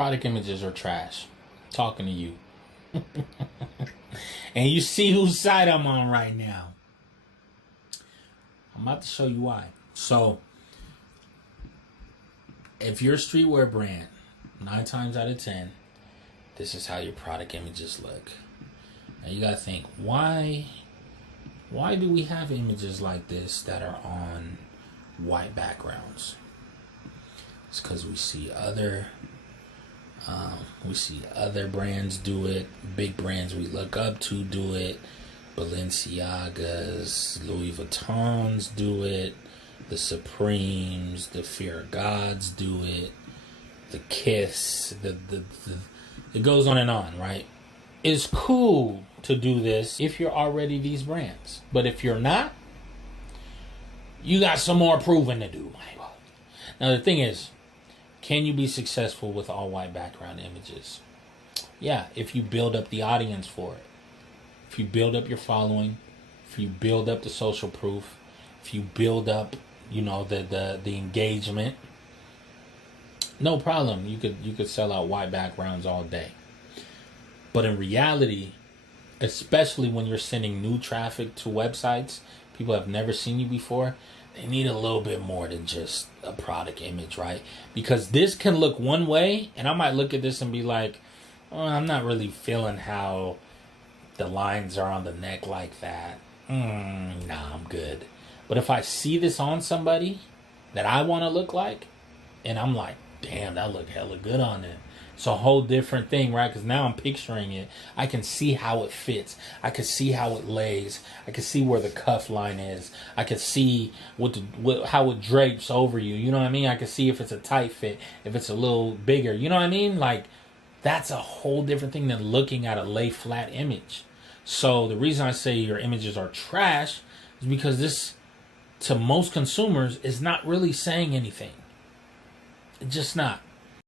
product images are trash. I'm talking to you. And you see whose side I'm on right now. I'm about to show you why. So, if you're a streetwear brand, 9 times out of 10, this is how your product images look. Now you gotta think, why do we have images like this that are on white backgrounds? It's because we see other brands do it. Big brands we look up to do it. Balenciagas, Louis Vuittons do it. The Supremes, the Fear of Gods do it. The Kiss, it goes on and on, right? It's cool to do this if you're already these brands. But if you're not, you got some more proving to do. Now the thing is, can you be successful with all white background images? Yeah, if you build up the audience for it. If you build up your following, if you build up the social proof, if you build up, the engagement, no problem. You could sell out white backgrounds all day. But in reality, especially when you're sending new traffic to websites, people have never seen you before, they need a little bit more than just a product image, right? Because this can look one way, and I might look at this and be like, oh, I'm not really feeling how the lines are on the neck like that. Nah, I'm good. But if I see this on somebody that I want to look like, and I'm like, damn, that look hella good on it. It's a whole different thing, right? Because now I'm picturing it. I can see how it fits. I can see how it lays. I can see where the cuff line is. I can see how it drapes over you. You know what I mean? I can see if it's a tight fit, if it's a little bigger. You know what I mean? Like, that's a whole different thing than looking at a lay flat image. So the reason I say your images are trash is because this, to most consumers, is not really saying anything. It's just not.